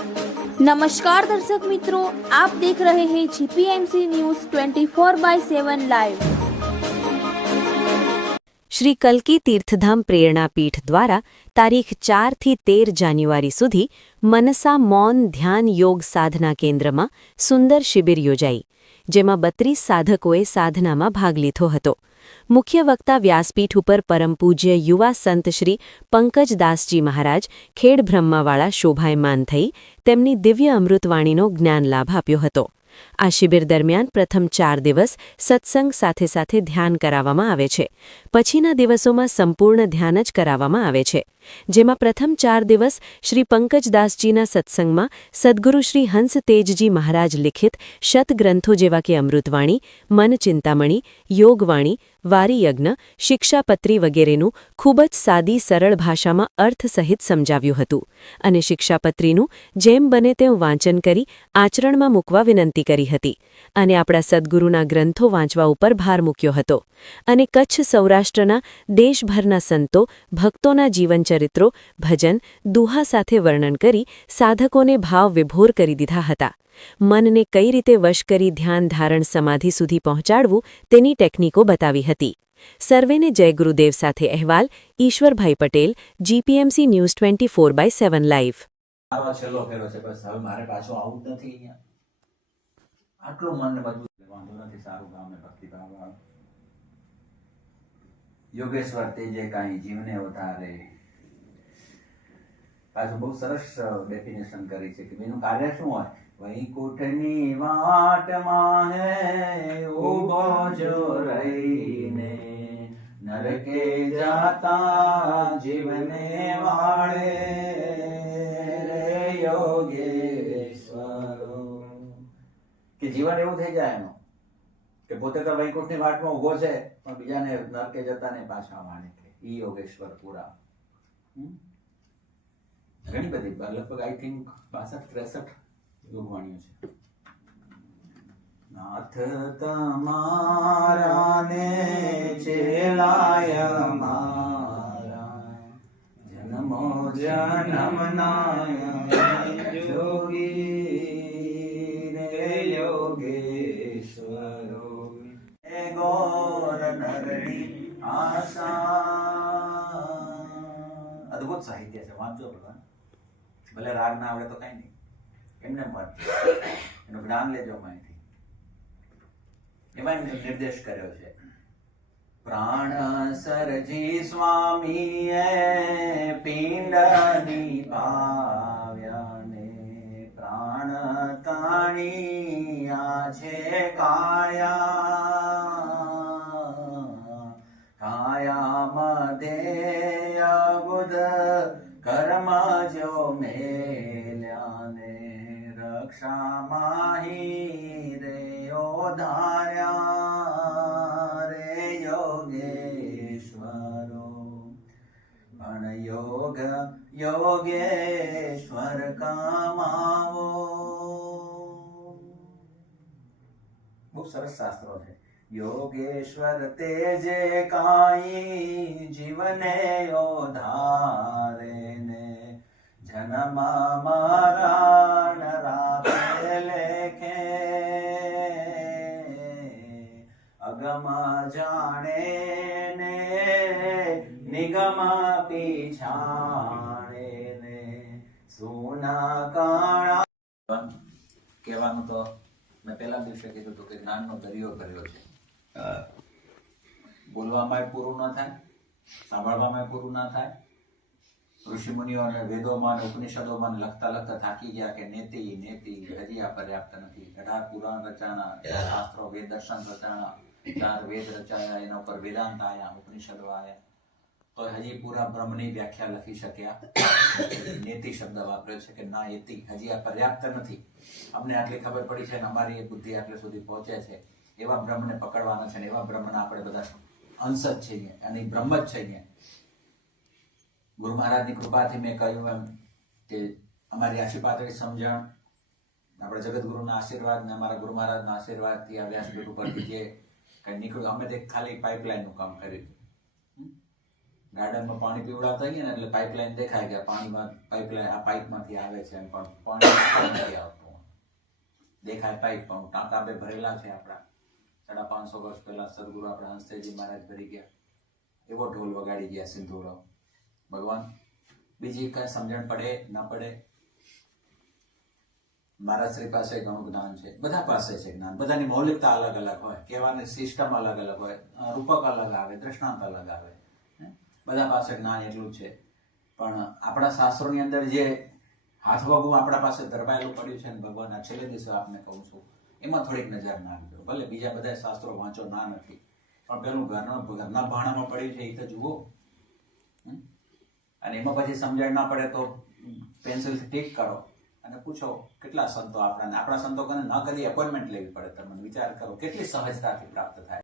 नमस्कार दर्शक मित्रों, आप देख रहे हैं जीपीएमसी न्यूज 24/7 लाइव। શ્રી કલ્કી તીર્થધામ પ્રેરણાપીઠ દ્વારા તારીખ 4 થી 13 જાન્યુઆરી સુધી મનસા મૌન ધ્યાન યોગ સાધના કેન્દ્રમાં સુંદર શિબિર યોજાઈ, જેમાં 32 સાધકોએ સાધનામાં ભાગ લીધો હતો। મુખ્ય વક્તા વ્યાસપીઠ ઉપર પરમ પૂજ્ય યુવા સંત શ્રી પંકજદાસજી મહારાજ ખેડ બ્રહ્માવાળા શોભાયમાન થઈ તેમની દિવ્ય અમૃતવાણીનો જ્ઞાન લાભ આપ્યો હતો। આ શિબિર દરમિયાન પ્રથમ 4 દિવસ સત્સંગ સાથે સાથે ધ્યાન કરાવવામાં આવે છે। પછીના દિવસોમાં સંપૂર્ણ ધ્યાન જ કરાવવામાં આવે છે, જેમાં પ્રથમ 4 દિવસ શ્રી પંકજદાસજીના સત્સંગમાં સદ્ગુરુ શ્રી હંસ તેજજી મહારાજ લિખિત શતગ્રંથો જેવા કે અમૃતવાણી, મન ચિંતામણી, યોગવાણી, વારીયજ્ઞ, શિક્ષાપત્રી વગેરેનું ખૂબ જ સાદી સરળ ભાષામાં અર્થ સહિત સમજાવ્યું હતું અને શિક્ષાપત્રીનું જેમ બને તેમ વાંચન કરી આચરણમાં મૂકવા વિનંતી કરી હતી અને આપણા સદ્ગુરુના ગ્રંથો વાંચવા ઉપર ભાર મૂક્યો હતો અને કચ્છ સૌરાષ્ટ્રના દેશભરના સંતો ભક્તોના જીવનચરિત્રો ભજન દુહા સાથે વર્ણન કરી સાધકોને ભાવ વિભોર કરી દીધા હતા। મનને કઈ રીતે વશ કરી ધ્યાન ધારણ સમાધિ સુધી પહોંચાડવું તેની ટેકનિકો બતાવી હતી। સર્વેને જય ગુરુદેવ સાથે અહેવાલ Ishwarbhai Patel, GPMC news 24/7 live. છેલ્લો ફેરો છે, બસ હવે મારે પાછું આવું જ નથી અહીંયા। આટલું મનને મજબૂત વાંધો નથી, સારું કામ ને ભક્તિભાવ આવે। યોગેશ્વર તેજે કાંઈ જીવને વધારે, પાછું બહુ સરસ ડેફિનેશન કરી છે કે એનું કાર્ય શું હોય। વૈકુંઠની વાટમાં હે ઉભો જો રહીને, નરકે જાતા જીવને વાળે રે યોગેશ્વરો। કે જીવન એવું થઈ જાય એનું કે પોતે તો વૈકુંઠની વાટમાં ઉભો છે પણ બીજાને નરકે જતા ને પાછા વાળે કે ઈ યોગેશ્વર પૂરા। ઘણી બધી લગભગ આઈ થિંક 62-63 યોગવાણીઓ છે। નાથ તમારા ને ચેલાય મારા, જન્મો જન્મ ના જોગી રે યોગેશ્વરો। એ ગોર નરની આશા। અદભુત સાહિત્ય છે, વાંચો ભલે રાગ ના આવડે તો કઈ નહીં, એમને વાંચો, એનું જ્ઞાન લેજો માહિતી। એમાં એમને નિર્દેશ કર્યો છે, પ્રાણ સરજી સ્વામીએ પિંડની પાવ્યાને, પ્રાણ તાણિયા છે કાયા, કાયા મધ્ય બુધ કર્મ જો મેલ્યાને, રક્ષા માહી રે ઓધાર્યા રે યોગેશ્વરો। પણ યોગ યોગેશ્વર કમાવો। બહુ સરસ શાસ્ત્રો છે। યોગેશ્વર તેજે કાંઈ જીવને ઓધારે ને, જન્મ મરણ રાતે લેખે, અગમ જાણે ને નિગમ પીછાણે ને, સુના કાણા। કહેવાનું તો મેં પહેલા દિવસે કીધું હતું કે જ્ઞાનનો દરિયો કર્યો છે। બોલવામાં પૂરું ન થાય, સાંભળવામાં પૂરું ના થાય। ઋષિ મુનિઓ અને વેદોમાં અને ઉપનિષદોમાં લખતા લખતા થાકી ગયા કે નેતિ નેતિ હજી આ પર્યાપ્ત નથી। 18 પુરાણ રચાણા, શાસ્ત્રો વેદ દર્શન રચાણા, 4 વેદ રચાયા, એના ઉપર વેદાંત આયા, ઉપનિષદો આયા, તો હજી પૂરા બ્રહ્મની વ્યાખ્યા લખી શક્યા। નેતિ શબ્દ વાપર્યો છે કે ના એતિ, હજી આ પર્યાપ્ત નથી। અમને આટલી ખબર પડી છે અને અમારી બુદ્ધિ આટલે સુધી પહોંચે છે, એવા બ્રહ્મને પકડવાના છે ને એવા બ્રહ્મના આપણે બધા અંશ જ છીએ અને બ્રહ્મ જ છીએ। ગુરુ મહારાજની કૃપાથી મેં કહ્યું એમ કે અમારી આશીર્વાદની સમજણ, આપણે જગતગુરુના આશીર્વાદ ને અમારા ગુરુ મહારાજના આશીર્વાદથી આ વ્યાસપીઠ ઉપરથી જે કંઈ નીકળ્યું, અમે તે ખાલી પાઇપલાઇનનું કામ કર્યું। ગાર્ડનમાં પાણી પીવડાવતા હોઈએ ને એટલે પાઇપલાઇન દેખાય કે પાણીમાં પાઇપલાઇન આ પાઇપમાંથી આવે છે પણ પાણી નથી આવતું. દેખાય પાઇપ પણ ટાંકા બે ભરેલા છે આપણા. 550 વર્ષ પહેલા સદગુરુ આપણા હંસદેવજી મહારાજ ભરી ગયા. એવો ઢોલ વગાડી ગયા સિંધુડો. ભગવાન બીજી કઈ સમજણ પડે ન પડે, મહારાજ શ્રી પાસે ઘણું જ્ઞાન છે, બધા પાસે છે જ્ઞાન. બધાની મૌલિકતા અલગ અલગ હોય, કહેવાની સિસ્ટમ અલગ અલગ હોય, રૂપક અલગ આવે, દ્રષ્ટાંત અલગ આવે. બધા પાસે જ્ઞાન એટલું છે. પણ આપણા શાસ્ત્રોની અંદર જે હાથવગું આપણા પાસે દરબાયેલું પડ્યું છે ને ભગવાન આ છેલ્લે દિવસે આપને કહું છું, એમાં થોડીક નજર નાખજો. ભલે બીજા બધા શાસ્ત્રો વાંચો ના નથી, પણ પેલું ઘરના ભાણામાં પડ્યું છે એ તો જુઓ. અને એમાં પછી સમજણ ના પડે તો પેન્સિલથી ટીક કરો અને પૂછો કેટલા સંતો આપણા સંતો કને ન કદી એપોઇન્ટમેન્ટ લેવી પડે. તમે વિચાર કરો કેટલી સહજતાથી પ્રાપ્ત થાય.